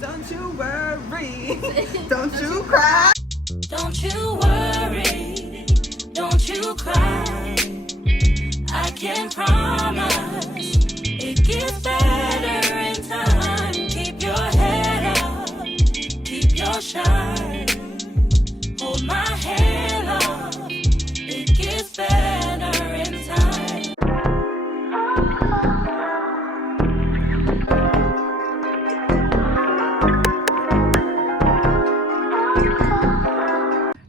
Don't you worry, don't you cry. Don't you worry, don't you cry. I can promise it gets better in time. Keep your head up, keep your shine. Hold my hand up, it gets better in time.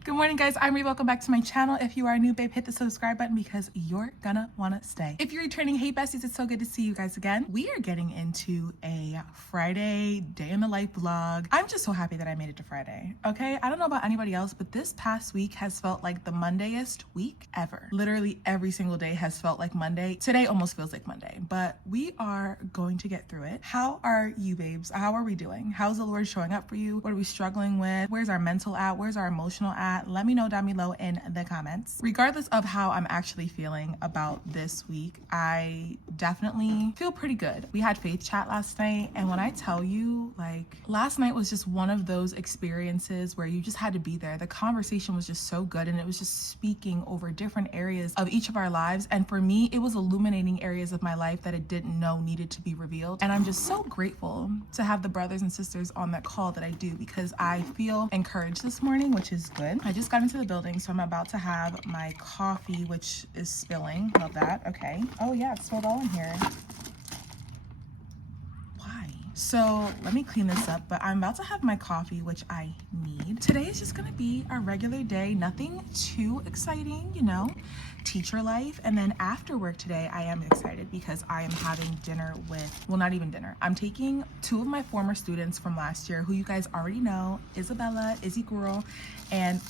Good morning, guys. I'm Ree. Welcome back to my channel. If you are new, babe, hit the subscribe button because you're gonna wanna stay. If you're returning, hey besties, it's so good to see you guys again. We are getting into a Friday day in the life vlog. I'm just so happy that I made it to Friday. Okay, I don't know about anybody else, but this past week has felt like the Mondayest week ever. Literally every single day has felt like Monday. Today almost feels like Monday, but we are going to get through it. How are you, babes? How are we doing? How's the Lord showing up for you? What are we struggling with? Where's our mental at? Where's our emotional at? Let me know down below in the comments. Regardless of how I'm actually feeling about this week, I definitely feel pretty good. We had faith chat last night, and when I tell you, like, last night was just one of those experiences where you just had to be there. The conversation was just so good, and it was just speaking over different areas of each of our lives, and for me, it was illuminating areas of my life that it didn't know needed to be revealed. And I'm just so grateful to have the brothers and sisters on that call that I do, because I feel encouraged this morning, which is good. I just got into the building, so I'm about to have my coffee, which is spilling. Love that. Okay. Oh yeah, it spilled all in here. Why? So let me clean this up, but I'm about to have my coffee, which I need. Today is just gonna be a regular day, nothing too exciting, you know, teacher life. And then after work today, I am excited because I am having dinner with, well, not even dinner. I'm taking two of my former students from last year, who you guys already know, Isabella, Izzy Girl, and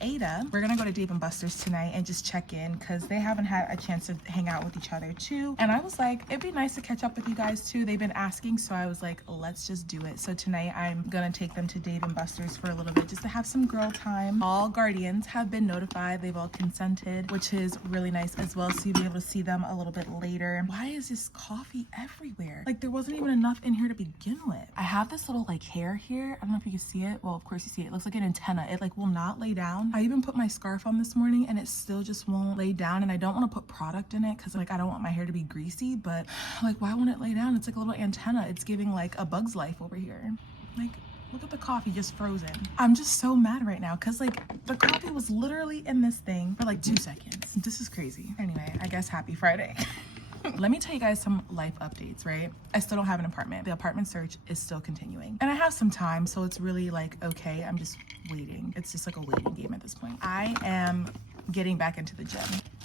Ada. We're gonna go to Dave & Buster's tonight and just check in because they haven't had a chance to hang out with each other too. And I was like, it'd be nice to catch up with you guys too. They've been asking, so I was like, let's just do it. So tonight I'm gonna take them to Dave & Buster's for a little bit just to have some girl time. All guardians have been notified. They've all consented, which is really nice as well, so you'll be able to see them a little bit later. Why is this coffee everywhere? Like, there wasn't even enough in here to begin with. I have this little like hair here. I don't know if you can see it. Well, of course you see it. It looks like an antenna. It like will not lay down. I even put my scarf on this morning and it still just won't lay down, and I don't want to put product in it because like I don't want my hair to be greasy, but like, why won't it lay down? It's like a little antenna. It's giving like a Bug's Life over here. Like, look at the coffee just frozen. I'm just so mad right now because like the coffee was literally in this thing for like 2 seconds. This is crazy. Anyway, I guess happy Friday. Let me tell you guys some life updates, right? I still don't have an apartment. The apartment search is still continuing. And I have some time, so it's really like, okay, I'm just waiting. It's just like a waiting game at this point. I am getting back into the gym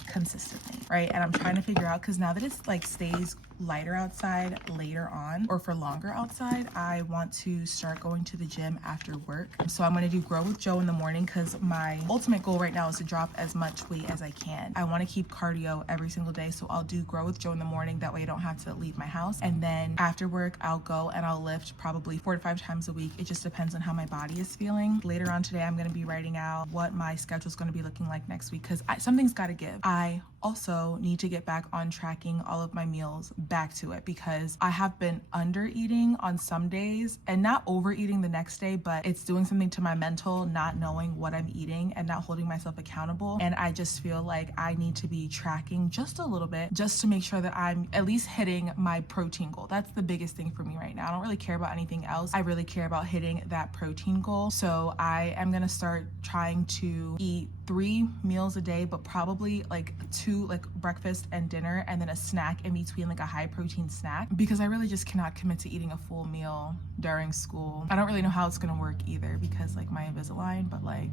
consistently, right? And I'm trying to figure out, because now that it's like stays lighter outside later on, or for longer outside, I want to start going to the gym after work. So I'm going to do Grow with Joe in the morning, because my ultimate goal right now is to drop as much weight as I can. I want to keep cardio every single day, so I'll do Grow with Joe in the morning. That way I don't have to leave my house. And then after work, I'll go and I'll lift probably 4 to 5 times a week. It just depends on how my body is feeling. Later on today, I'm going to be writing out what my schedule is going to be looking like next week, because something's got to give. I also need to get back on tracking all of my meals back to it, because I have been under eating on some days and not overeating the next day, but it's doing something to my mental, not knowing what I'm eating and not holding myself accountable. And I just feel like I need to be tracking just a little bit, just to make sure that I'm at least hitting my protein goal. That's the biggest thing for me right now. I don't really care about anything else. I really care about hitting that protein goal. So I am gonna start trying to eat 3 meals a day, but probably like 2, like breakfast and dinner, and then a snack in between, like a high protein snack, because I really just cannot commit to eating a full meal during school. I don't really know how it's gonna work either, because like my Invisalign, but like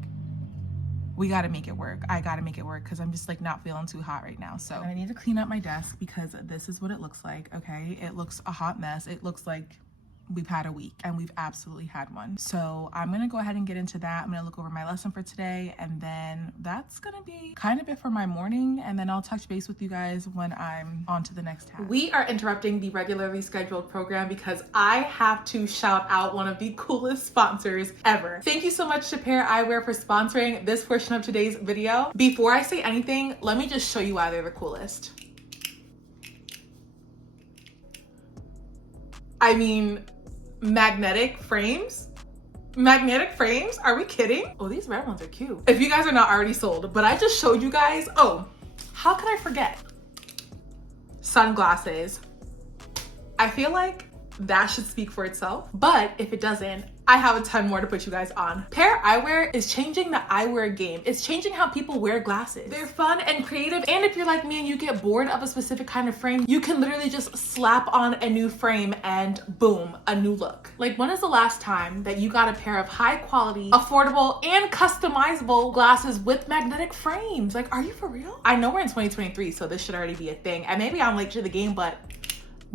we gotta make it work. I gotta make it work, because I'm just like not feeling too hot right now. So I need to clean up my desk, because this is what it looks like. Okay, it looks a hot mess. It looks like we've had a week, and we've absolutely had one. So I'm gonna go ahead and get into that. I'm gonna look over my lesson for today, and then that's gonna be kind of it for my morning, and then I'll touch base with you guys when I'm on to the next task. We are interrupting the regularly scheduled program because I have to shout out one of the coolest sponsors ever. Thank you so much to Eyewear for sponsoring this portion of today's video. Before I say anything, let me just show you why they're the coolest. I mean, magnetic frames. Magnetic frames? Are we kidding? Oh, these red ones are cute. If you guys are not already sold, but I just showed you guys. Oh, how could I forget? Sunglasses. I feel like that should speak for itself, but if it doesn't, I have a ton more to put you guys on. Pair Eyewear is changing the eyewear game. It's changing how people wear glasses. They're fun and creative, and if you're like me and you get bored of a specific kind of frame, you can literally just slap on a new frame and boom, a new look. Like, when is the last time that you got a pair of high quality, affordable, and customizable glasses with magnetic frames? Like, are you for real? I know we're in 2023, so this should already be a thing, and maybe I'm late to the game, but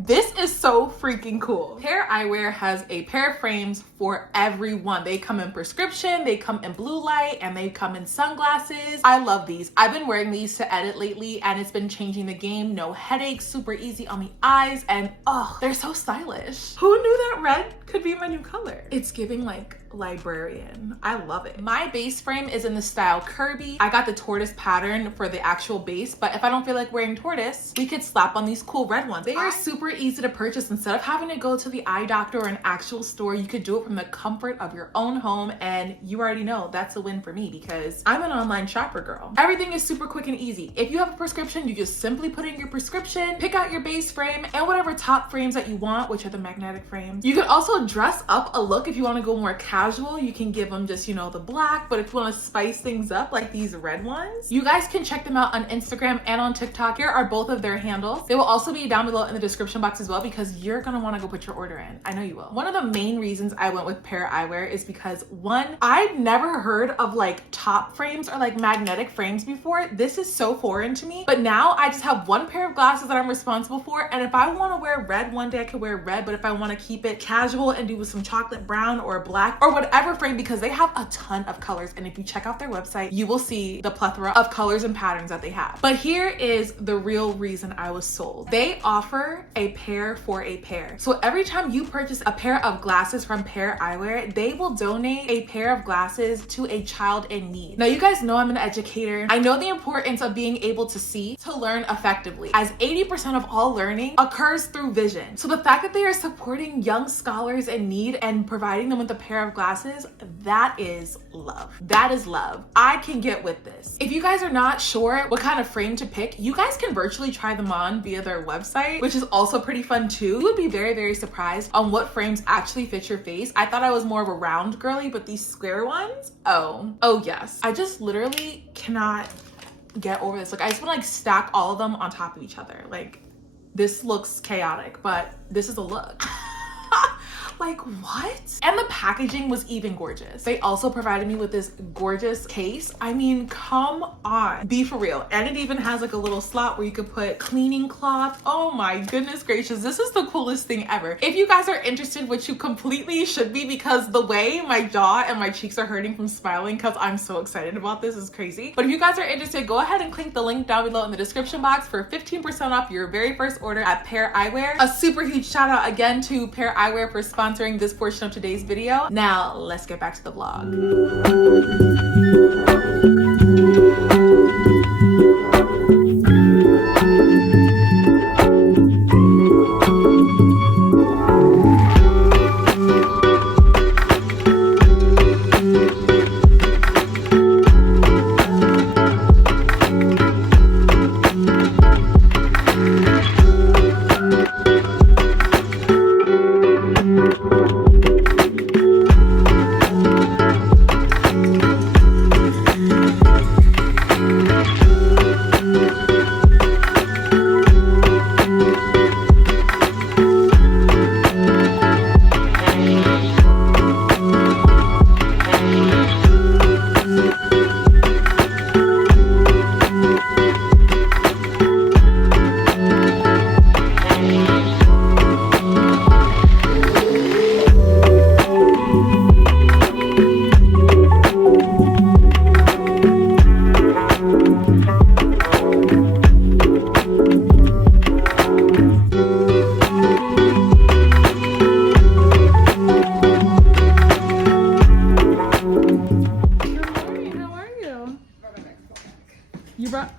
this is so freaking cool. Pair Eyewear has a pair of frames for everyone. They come in prescription, they come in blue light, and they come in sunglasses. I love these. I've been wearing these to edit lately, and it's been changing the game. No headaches, super easy on the eyes, and oh, they're so stylish. Who knew that red could be my new color? It's giving like librarian. I love it. My base frame is in the style Kirby. I got the tortoise pattern for the actual base, but if I don't feel like wearing tortoise, we could slap on these cool red ones. They are super easy to purchase. Instead of having to go to the eye doctor or an actual store, you could do it from the comfort of your own home, and you already know that's a win for me because I'm an online shopper girl. Everything is super quick and easy. If you have a prescription, you just simply put in your prescription, pick out your base frame and whatever top frames that you want, which are the magnetic frames. You can also dress up a look if you want to go more casual. You can give them just, you know, the black, but if you want to spice things up like these red ones, you guys can check them out on Instagram and on TikTok. Here are both of their handles. They will also be down below in the description box as well because you're gonna want to go put your order in. I know you will. One of the main reasons I went with Pair Eyewear is because, one, I'd never heard of like top frames or like magnetic frames before. This is so foreign to me, but now I just have one pair of glasses that I'm responsible for, and if I want to wear red one day I could wear red, but if I want to keep it casual and do with some chocolate brown or black or whatever frame, because they have a ton of colors, and if you check out their website you will see the plethora of colors and patterns that they have. But here is the real reason I was sold. They offer a pair for a pair. So every time you purchase a pair of glasses from Pair Eyewear, they will donate a pair of glasses to a child in need. Now, you guys know I'm an educator. I know the importance of being able to see to learn effectively, as 80% of all learning occurs through vision. So the fact that they are supporting young scholars in need and providing them with a pair of glasses, that is love. That is love. I can get with this. If you guys are not sure what kind of frame to pick, you guys can virtually try them on via their website, which is also pretty fun too. You would be very, very surprised on what frames actually fit your face. I thought I was more of a round girly, but these square ones, oh yes. I just literally cannot get over this. Like, I just want to like stack all of them on top of each other. Like, this looks chaotic, but this is a look. Like, what? And the packaging was even gorgeous. They also provided me with this gorgeous case. I mean, come on, be for real. And it even has like a little slot where you could put cleaning cloth. Oh my goodness gracious, this is the coolest thing ever. If you guys are interested, which you completely should be, because the way my jaw and my cheeks are hurting from smiling because I'm so excited about this is crazy. But if you guys are interested, go ahead and click the link down below in the description box for 15% off your very first order at Pair Eyewear. A super huge shout out again to Pair Eyewear for sponsoring this portion of today's video. Now let's get back to the vlog.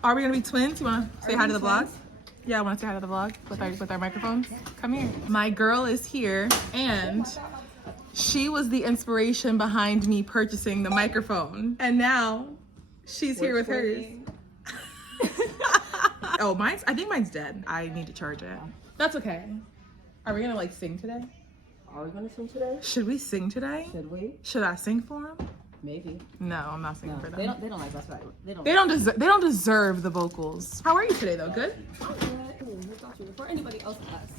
Are we gonna be twins? You wanna say hi to the vlog? Yeah, I wanna say hi to the vlog with our microphones. Come here. My girl is here, and She was the inspiration behind me purchasing the microphone. And now she's here with hers. Oh, I think mine's dead. I need to charge it. That's okay. Are we gonna like sing today? Are we gonna sing today? Should we sing today? Should we? Should I sing for them? Maybe. No, I'm not singing for them. They don't like us, right? They don't deserve the vocals. How are you today though? Good? I'm good. Before anybody else asks,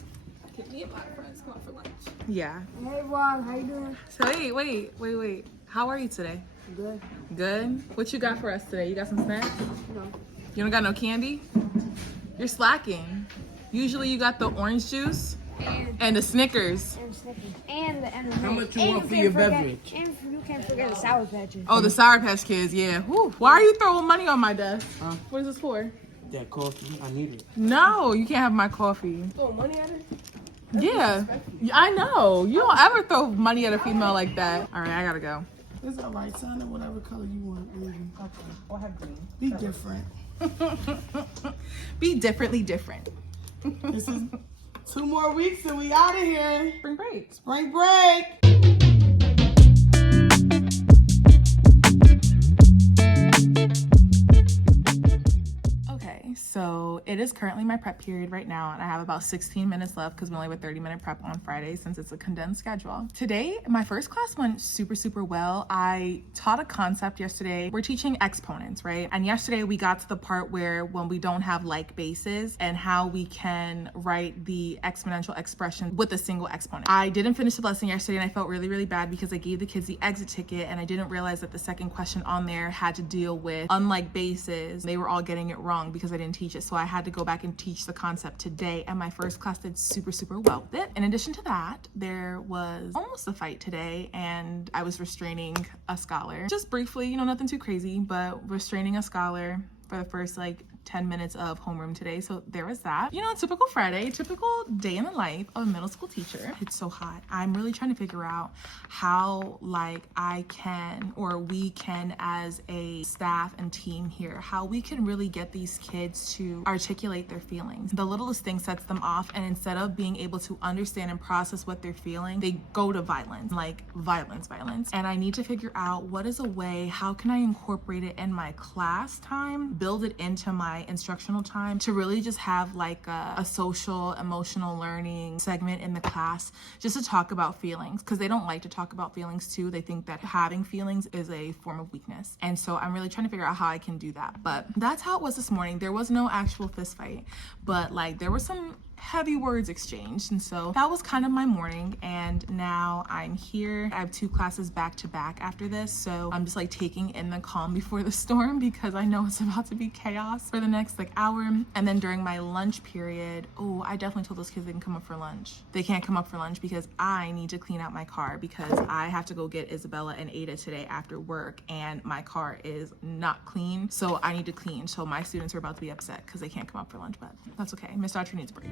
can me and my friends come out for lunch? Yeah. Hey, Ron, how you doing? So wait. How are you today? Good. Good? What you got for us today? You got some snacks? No. You don't got no candy? You're slacking. Usually you got the orange juice and the Snickers. And Snickers. And the How much you want for your beverage? And you can't forget the Sour Patches. Oh, the Sour Patch Kids, yeah. Whew. Why are you throwing money on my desk? Huh? What is this for? That coffee, I need it. No, you can't have my coffee. Throw money at it? Yeah, I know. You don't ever throw money at a female like that. All right, I gotta go. It's all right, son. Whatever color you want, baby. Okay, we'll have green. Be different. Be differently different. This is 2 more weeks and we out of here. Spring break. Spring break. Okay, so it is currently my prep period right now, and I have about 16 minutes left because we only have a 30-minute prep on Friday since it's a condensed schedule. Today, my first class went super well. I taught a concept yesterday. We're teaching exponents, right? And yesterday we got to the part where when we don't have like bases and how we can write the exponential expression with a single exponent. I didn't finish the lesson yesterday and I felt really bad because I gave the kids the exit ticket and I didn't realize that the second question on there had to deal with unlike bases. They were all getting it wrong because I didn't teach it. So I had to go back and teach the concept today, and my first class did super well with it. In addition to that, there was almost a fight today and I was restraining a scholar. Just briefly, you know, nothing too crazy, but restraining a scholar for the first like 10 minutes of homeroom today. So there was that. You know, typical Friday, typical day in the life of a middle school teacher. It's so hot. I'm really trying to figure out how like I can, or we can as a staff and team here, how we can really get these kids to articulate their feelings. The littlest thing sets them off, and instead of being able to understand and process what they're feeling, they go to violence, like violence. And I need to figure out what is a way, how can I incorporate it in my class time, build it into my instructional time to really just have like a social emotional learning segment in the class just to talk about feelings, because they don't like to talk about feelings too. They think that having feelings is a form of weakness, and so I'm really trying to figure out how I can do that. But that's how it was this morning. There was no actual fist fight, but like there were some heavy words exchanged, and so that was kind of my morning. And now I'm here. I have 2 classes back to back after this, so I'm just like taking in the calm before the storm because I know it's about to be chaos for the next like hour. And then during my lunch period, oh, I definitely told those kids they can come up for lunch. They can't come up for lunch because I need to clean out my car because I have to go get Isabella and Ada today after work, and my car is not clean, so I need to clean. So my students are about to be upset because they can't come up for lunch, but that's okay. Miss Daughtry needs a break.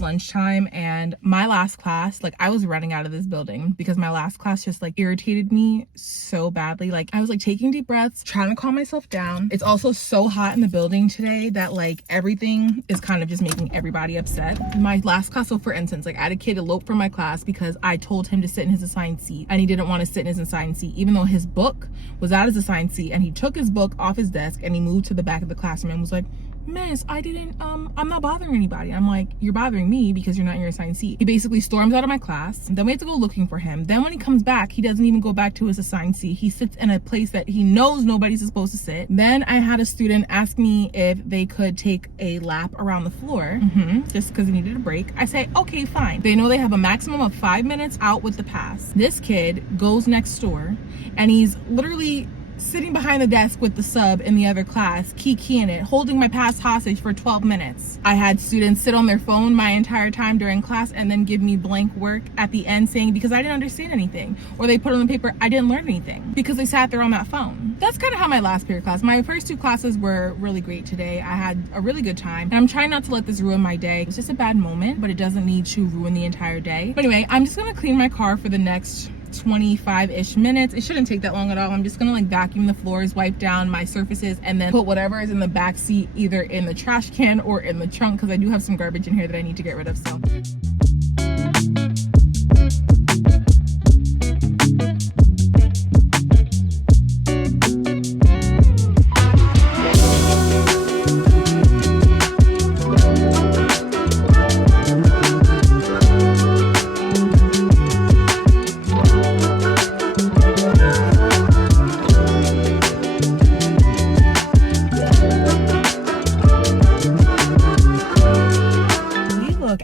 Lunchtime, and my last class, like I was running out of this building because my last class just like irritated me so badly. Like I was like taking deep breaths, trying to calm myself down. It's also so hot in the building today that like everything is kind of just making everybody upset. My last class, so for instance, like I had a kid elope from my class because I told him to sit in his assigned seat and he didn't want to sit in his assigned seat, even though his book was at his assigned seat, and he took his book off his desk and he moved to the back of the classroom and was like, miss, I didn't, I'm not bothering anybody. I'm like, you're bothering me because you're not in your assigned seat. He basically storms out of my class. Then we have to go looking for him. Then when he comes back, he doesn't even go back to his assigned seat. He sits in a place that he knows nobody's supposed to sit. Then I had a student ask me if they could take a lap around the floor, just because he needed a break. I say, okay, fine. They know they have a maximum of 5 minutes out with the pass. This kid goes next door and he's literally sitting behind the desk with the sub in the other class, keying it, holding my pass hostage for 12 minutes. I had students sit on their phone my entire time during class and then give me blank work at the end saying because I didn't understand anything, or they put on the paper I didn't learn anything because they sat there on that phone. That's kind of how my last period class. My first 2 classes were really great today. I had a really good time and I'm trying not to let this ruin my day. It's just a bad moment, but it doesn't need to ruin the entire day. But anyway, I'm just gonna clean my car for the next 25-ish minutes. It shouldn't take that long at all. I'm just gonna like vacuum the floors, wipe down my surfaces, and then put whatever is in the back seat either in the trash can or in the trunk because I do have some garbage in here that I need to get rid of. So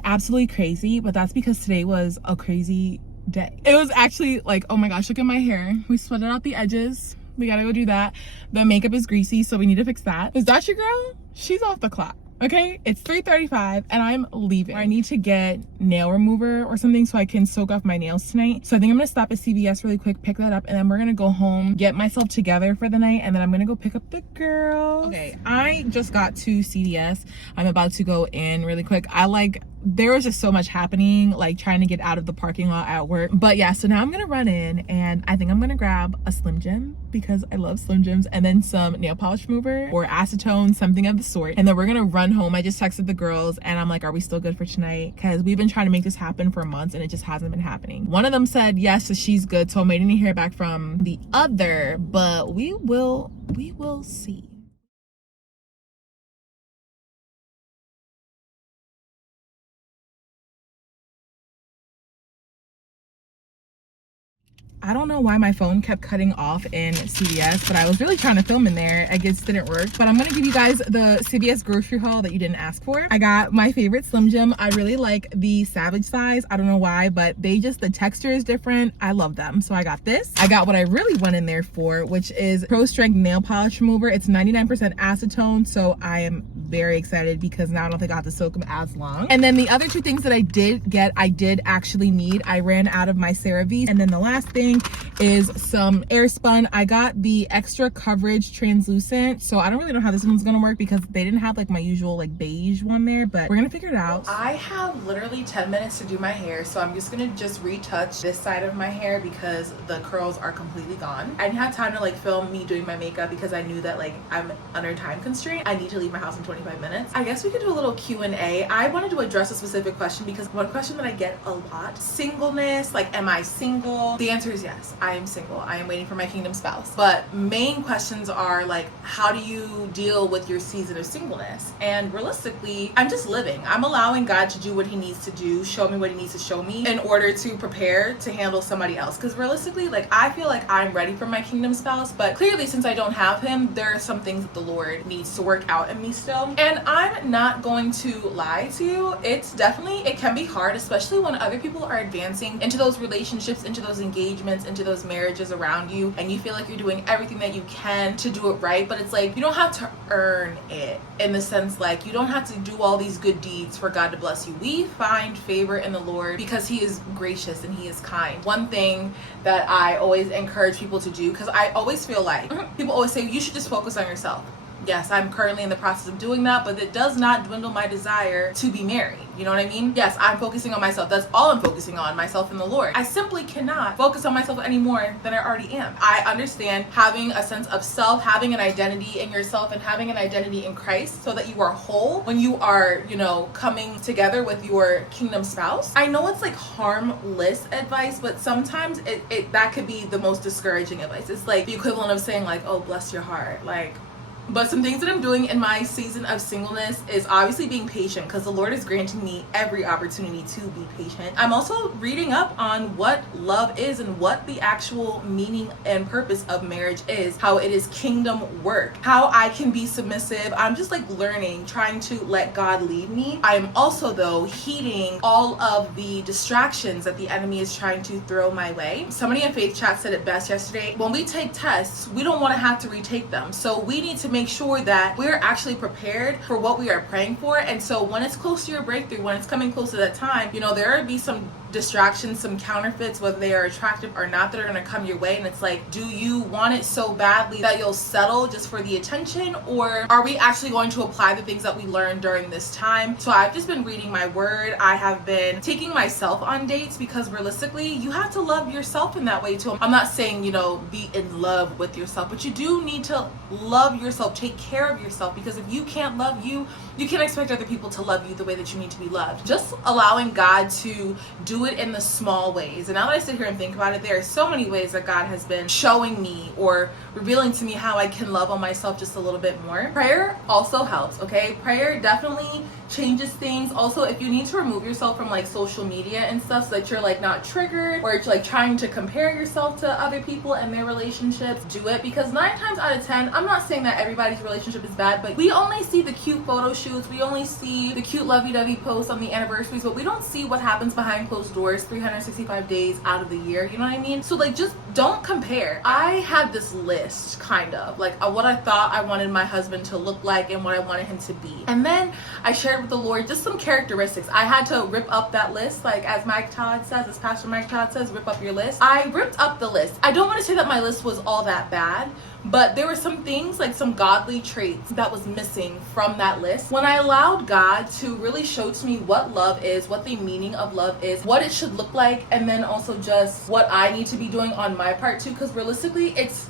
absolutely crazy, but that's because today was a crazy day. It was actually like, oh my gosh, look at my hair. We sweated out the edges. We gotta go do that. The makeup is greasy, so we need to fix that. Is that your girl? She's off the clock. Okay, it's 3:35 and I'm leaving. I need to get nail remover or something so I can soak off my nails tonight. So I think I'm gonna stop at CVS really quick, pick that up, and then we're gonna go home, get myself together for the night, and then I'm gonna go pick up the girls. Okay, I just got to CVS. I'm about to go in really quick. There was just so much happening, like trying to get out of the parking lot at work. But yeah, so now I'm gonna run in and I think I'm gonna grab a Slim Jim because I love Slim Jims, and then some nail polish remover or acetone, something of the sort. And then we're gonna run home. I just texted the girls and I'm like, are we still good for tonight? Because we've been trying to make this happen for months and it just hasn't been happening. One of them said yes, so she's good. So I'm waiting to hear back from the other, but we will see. I don't know why my phone kept cutting off in CVS, but I was really trying to film in there. I guess it didn't work. But I'm gonna give you guys the CVS grocery haul that you didn't ask for. I got my favorite Slim Jim. I really like the Savage size. I don't know why, but the texture is different. I love them. So I got this. I got what I really went in there for, which is Pro Strength Nail Polish Remover. It's 99% acetone, so I am very excited because now I don't think I have to soak them as long. And then the other 2 things that I did get, I did actually need. I ran out of my CeraVe. And then the last thing is some Airspun. I got the extra coverage translucent, so I don't really know how this one's gonna work because they didn't have like my usual like beige one there, but we're gonna figure it out. I have literally 10 minutes to do my hair, so I'm just gonna retouch this side of my hair because the curls are completely gone. I didn't have time to like film me doing my makeup because I knew that like I'm under time constraint. I need to leave my house in 25 minutes. I guess we could do a little Q&A. I wanted to address a specific question because one question that I get a lot, singleness, like am I single? The answer is yes, I am single. I am waiting for my kingdom spouse. But main questions are like, how do you deal with your season of singleness? And realistically, I'm just living. I'm allowing God to do what he needs to do, show me what he needs to show me in order to prepare to handle somebody else. Because realistically, like I feel like I'm ready for my kingdom spouse, but clearly since I don't have him, there are some things that the Lord needs to work out in me still. And I'm not going to lie to you. It can be hard, especially when other people are advancing into those relationships, into those engagements, into those marriages around you, and you feel like you're doing everything that you can to do it right, but it's like you don't have to earn it, in the sense like you don't have to do all these good deeds for God to bless you. We find favor in the Lord because he is gracious and he is kind. One thing that I always encourage people to do, because I always feel like people always say you should just focus on yourself. Yes, I'm currently in the process of doing that, but it does not dwindle my desire to be married. You know what I mean? Yes, I'm focusing on myself. That's all I'm focusing on, myself and the Lord. I simply cannot focus on myself any more than I already am. I understand having a sense of self, having an identity in yourself, and having an identity in Christ so that you are whole when you are, coming together with your kingdom spouse. I know it's like harmless advice, but sometimes that could be the most discouraging advice. It's like the equivalent of saying like, oh, bless your heart. Like, But some things that I'm doing in my season of singleness is obviously being patient, because the Lord is granting me every opportunity to be patient. I'm also reading up on what love is and what the actual meaning and purpose of marriage is, how it is kingdom work, how I can be submissive. I'm just like learning, trying to let God lead me. I am also though heeding all of the distractions that the enemy is trying to throw my way. Somebody in Faith Chat said it best yesterday. When we take tests, we don't want to have to retake them. So we need to make sure that we're actually prepared for what we are praying for. And so when it's close to your breakthrough, when it's coming close to that time, you know, there will be some distractions, some counterfeits, whether they are attractive or not, that are going to come your way. And it's like, do you want it so badly that you'll settle just for the attention, or are we actually going to apply the things that we learned during this time? So I've just been reading my word. I have been taking myself on dates, because realistically you have to love yourself in that way too. I'm not saying, you know, be in love with yourself, but you do need to love yourself, take care of yourself, because if you can't love you, you can't expect other people to love you the way that you need to be loved. Just allowing God to do it in the small ways. And now that I sit here and think about it, there are so many ways that God has been showing me or revealing to me how I can love on myself just a little bit more. Prayer also helps, okay? Prayer definitely changes things. Also, if you need to remove yourself from like social media and stuff so that you're like not triggered, or it's like trying to compare yourself to other people and their relationships, do it. Because 9 times out of 10, I'm not saying that everybody's relationship is bad, but we only see the cute photo shoots, we only see the cute lovey-dovey posts on the anniversaries, but we don't see what happens behind closed doors 365 days out of the year. You know what I mean? So like, just don't compare. I had this list kind of like what I thought I wanted my husband to look like and what I wanted him to be, and then I shared with the Lord just some characteristics. I had to rip up that list, like as Mike Todd says, as Pastor Mike Todd says, rip up your list. I ripped up the list. I don't want to say that my list was all that bad, but there were some things, like some godly traits that was missing from that list. When I allowed God to really show to me what love is, what the meaning of love is, what it should look like, and then also just what I need to be doing on my part too, because realistically it's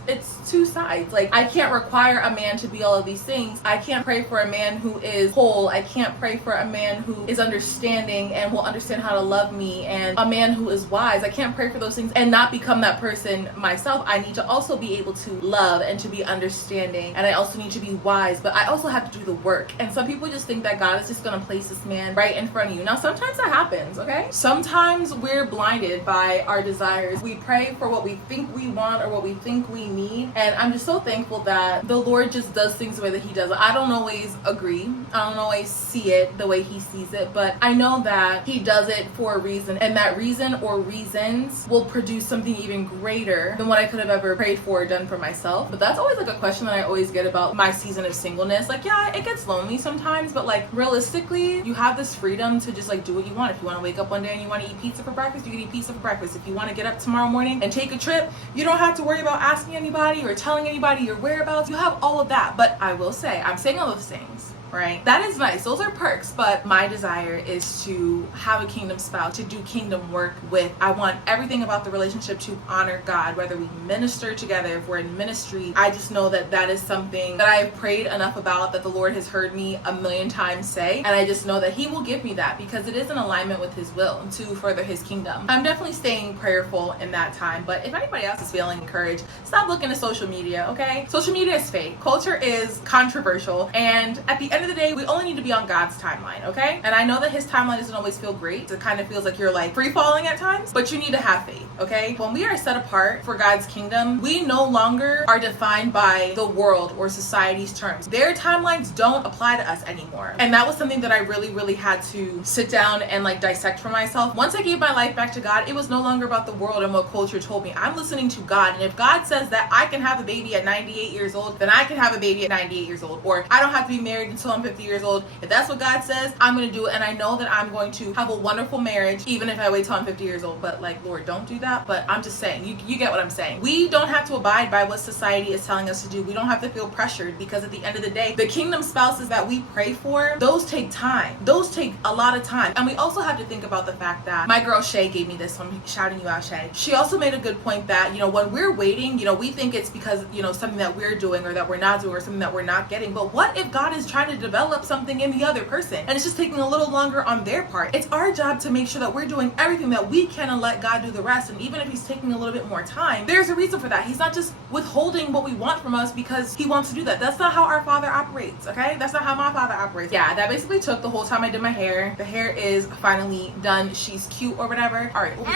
two sides. Like, I can't require a man to be all of these things. I can't pray for a man who is whole. I can't pray for a man who is understanding and will understand how to love me, and a man who is wise. I can't pray for those things and not become that person myself. I need to also be able to love and to be understanding, and I also need to be wise, but I also have to do the work. And some people just think that God is just gonna place this man right in front of you. Now sometimes that happens, okay? Sometimes we're blinded by our desires. We pray for what we think we want or what we think we need, and I'm just so thankful that the Lord just does things the way that he does it. I don't always agree, I don't always see it the way he sees it, but I know that he does it for a reason, and that reason or reasons will produce something even greater than what I could have ever prayed for or done for myself. But that's always like a question that I always get about my season of singleness. Like, yeah, it gets lonely sometimes, but like realistically, you have this freedom to just like do what you want. If you want to wake up one day and you want to eat pizza for breakfast, you can eat pizza for breakfast. If you want to get up tomorrow morning and take a trip, you don't have to worry about asking anybody or telling anybody your whereabouts. You have all of that. But I will say, I'm saying all those things, right? That is nice. Those are perks. But my desire is to have a kingdom spouse, to do kingdom work with. I want everything about the relationship to honor God, whether we minister together, if we're in ministry. I just know that that is something that I have prayed enough about, that the Lord has heard me a million times say. And I just know that he will give me that, because it is in alignment with his will to further his kingdom. I'm definitely staying prayerful in that time. But if anybody else is feeling encouraged, stop looking at social media, okay? Social media is fake. Culture is controversial. And at the end of the day, we only need to be on God's timeline, okay? And I know that his timeline doesn't always feel great. It kind of feels like you're like free falling at times, but you need to have faith, okay? When we are set apart for God's kingdom, we no longer are defined by the world or society's terms. Their timelines don't apply to us anymore. And that was something that I really had to sit down and like dissect for myself. Once I gave my life back to God, it was no longer about the world and what culture told me. I'm listening to God. And if God says that I can have a baby at 98 years old, then I can have a baby at 98 years old. Or I don't have to be married until I'm 50 years old. If that's what God says, I'm going to do it. And I know that I'm going to have a wonderful marriage, even if I wait till I'm 50 years old. But like, Lord, don't do that. But I'm just saying, you get what I'm saying. We don't have to abide by what society is telling us to do. We don't have to feel pressured, because at the end of the day, the kingdom spouses that we pray for, those take time. Those take a lot of time. And we also have to think about the fact that my girl Shay gave me this, so I'm shouting you out, Shay. She also made a good point that, you know, when we're waiting, you know, we think it's because, you know, something that we're doing or that we're not doing or something that we're not getting. But what if God is trying to develop something in the other person, and it's just taking a little longer on their part. It's our job to make sure that we're doing everything that we can and let God do the rest. And even if he's taking a little bit more time, there's a reason for that. He's not just withholding what we want from us because he wants to do that. That's not how our Father operates, okay? That's not how my Father operates. Yeah, that basically took the whole time I did my hair. The hair is finally done. She's cute or whatever. All right. All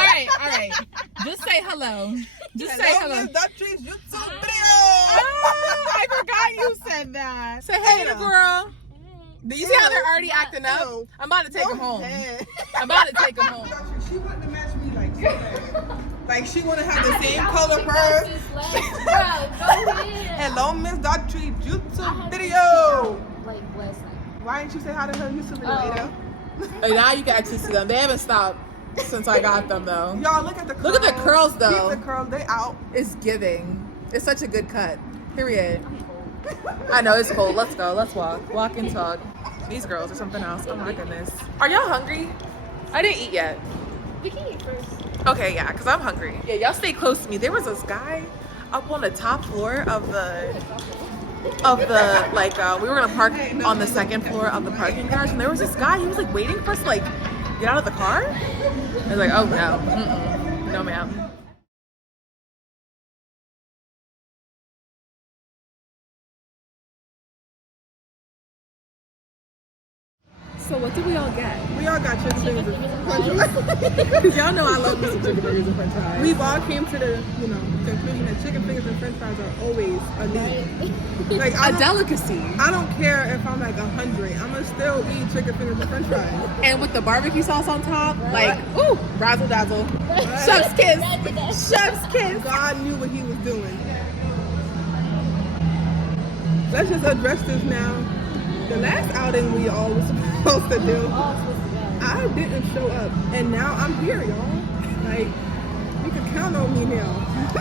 right. Just say hello. Just say hello. I forgot you said that. Say hey, little girl. Do you see how they're already acting up? I'm about to take them home. I'm about to take them home. She wanted to match me like so bad. Like she want to have the same color purse. Hello, Miss Dr. YouTube video. Like last night. Why didn't you say hi to her YouTube video, Ada? And now you can actually see them. They haven't stopped since I got them though. Y'all look at the curls. Look at the curls though. Keep the curls, they out. It's giving. It's such a good cut. Period. I know it's cold. Let's go. Let's walk. Walk and talk. These girls are something else. Oh my goodness. Are y'all hungry? I didn't eat yet. We can eat first. Okay, yeah, because I'm hungry. Yeah, y'all stay close to me. There was this guy up on the top floor of the we were gonna park on the second floor of the parking garage, and there was this guy. He was like waiting for us to like get out of the car. I was like, oh no, no ma'am. So what did we all get? We all got chicken fingers and french fries. Y'all know I love me some chicken fingers and french fries. We've all came to the, conclusion that chicken fingers and french fries are always a need. Like a delicacy. I don't care if I'm like 100. I'm gonna still eat chicken fingers and french fries. And with the barbecue sauce on top, like, ooh, razzle dazzle. Chef's kiss. Chef's kiss. God knew what he was doing. Let's just address this now. The last outing we all was supposed to do, I didn't show up, and now I'm here, y'all. Like, you can count on me now.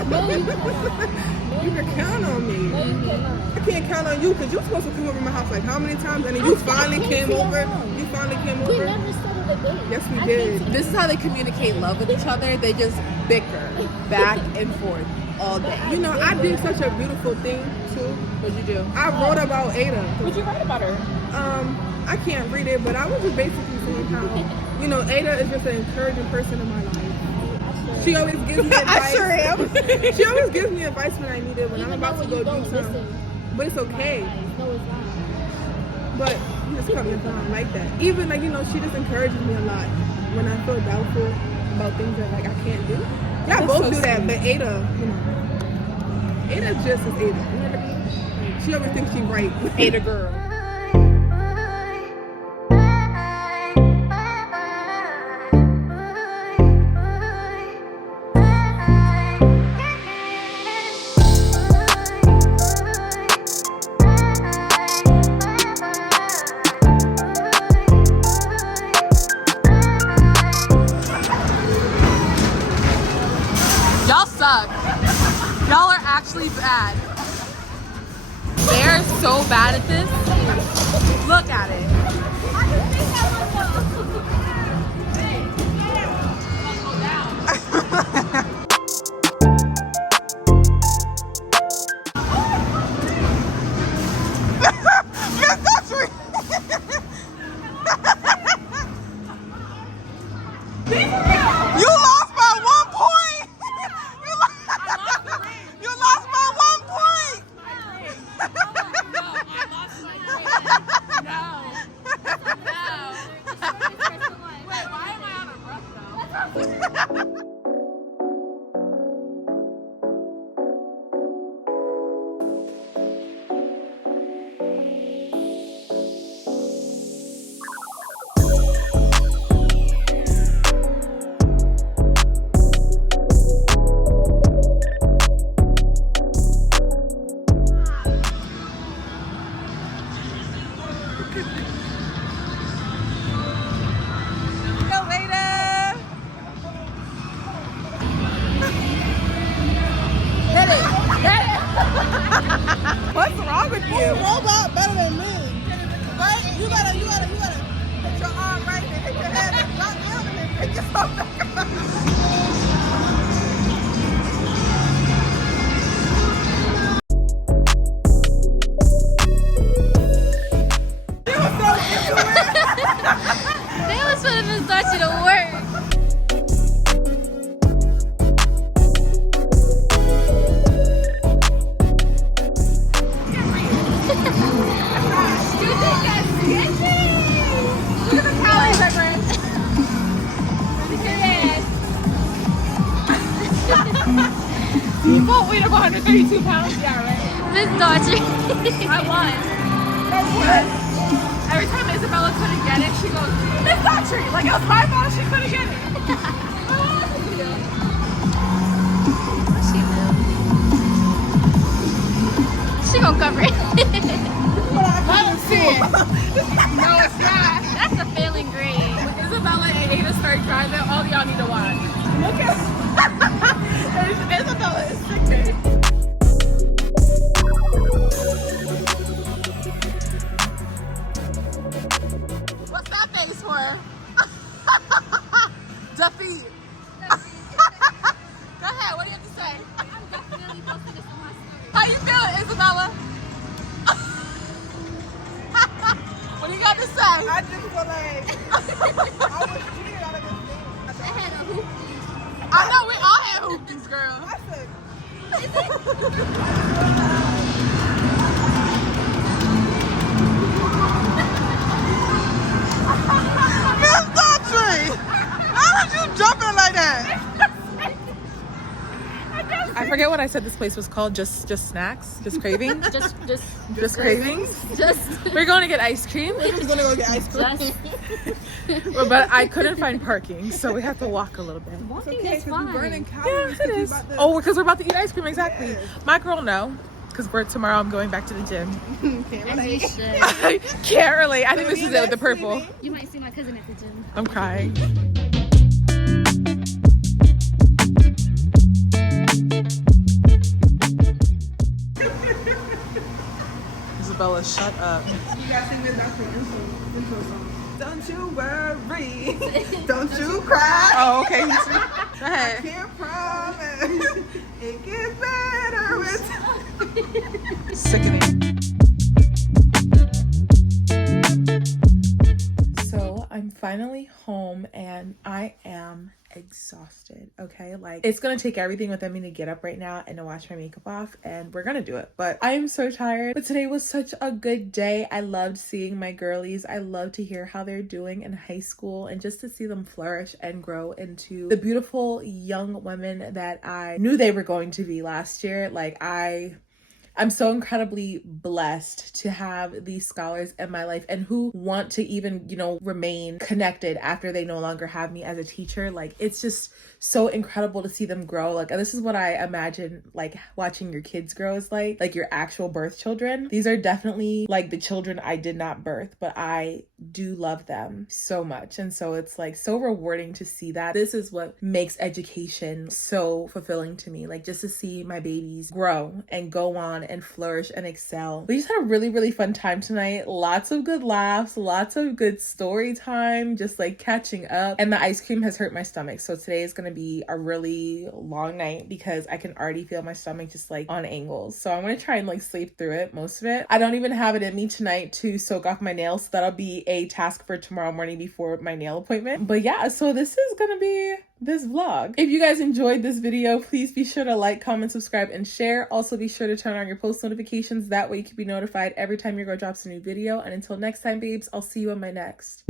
No, you cannot. You can count on me. No, you cannot. I can't count on you because you're supposed to come over to my house like how many times, and then you finally came over. You finally came over. We never settled a date. Yes, we did. This is how they communicate love with each other. They just bicker back and forth all day. You know, I did such a beautiful thing too. What'd you do? I wrote about Ada. What'd you write about her? I can't read it, but I was just basically saying how, Ada is just an encouraging person in my life. She always gives me advice. I sure am. She always gives me advice when I need it, when I'm about to go do something. But it's okay. No, it's not. But you just cut me down like that. Even like, she just encourages me a lot when I feel doubtful about things that like I can't do. Y'all both do that, but Ada, Ada just is Ada. You know what I mean? She always thinks she's right. Ada girl. Y'all suck. Y'all are actually bad. They're so bad at this. Look at it. You lost by 1 point. You lost by 1 point. Wait, why am I out of breath though? What's wrong with you? You robot better than me. Right? You gotta hit your arm right and hit your head and drop down and then pick yourself back up. Look at the calories I burned. Full weight of 132 pounds. Yeah, right. Miss Daughtry. I won. Every time Isabella couldn't get it, she goes, Miss Daughtry! Like, it was my fault she couldn't get it. She gonna cover it. I don't see it. No, it's not. That's a failing grade. When Isabella and Ada start driving, all y'all need to watch. Look at Isabella is sickening. What's that face for? Defeat. Go ahead, what do you have to say? I'm definitely posting this on my story. How you feeling, Isabella? What do you got to say? I just feel like I was cheated out of this thing. I had a hoop. I know we all had hoopties, girl. I said, Miss Daughtry! How did you jumping like that? I forget what I said this place was called. Just snacks? Just cravings? Just cravings? We're going to get ice cream. we're just gonna go get ice cream. But I couldn't find parking, so we have to walk a little bit. Walking Okay, is because we're burning fine. calories. Yeah, it is. Oh, because we're about to eat ice cream, exactly. Yes. My girl, no. Because tomorrow I'm going back to the gym. Can't As you relate. should. I can't relate. I think this is it with the purple. You might see my cousin at the gym. I'm crying. Isabella, shut up. You guys sing this after intro song. Don't you worry, don't you cry. Oh, okay. Go ahead. Can't promise it gets better with time. Sickening. So I'm finally home and I am exhausted. Okay, like it's gonna take everything within me to get up right now and to wash my makeup off, and we're gonna do it, but I am so tired. But today was such a good day. I loved seeing my girlies. I love to hear how they're doing in high school and just to see them flourish and grow into the beautiful young women that I knew they were going to be last year. Like I'm so incredibly blessed to have these scholars in my life and who want to even, remain connected after they no longer have me as a teacher. Like, it's just so incredible to see them grow. Like, this is what I imagine, like, watching your kids grow is like your actual birth children. These are definitely, like, the children I did not birth, but I do love them so much. And so it's, like, so rewarding to see that. This is what makes education so fulfilling to me. Like, just to see my babies grow and go on and flourish and excel. We just had a really, really fun time tonight. Lots of good laughs, lots of good story time, just, like, catching up. And the ice cream has hurt my stomach. So today is going to be a really long night because I can already feel my stomach just, like, on angles. So I'm going to try and, like, sleep through it, most of it. I don't even have it in me tonight to soak off my nails. So that'll be a task for tomorrow morning before my nail appointment. But yeah, so this is going to be this vlog. If you guys enjoyed this video, please be sure to like, comment, subscribe, and share. Also be sure to turn on your post notifications. That way you can be notified every time your girl drops a new video. And until next time, babes, I'll see you in my next.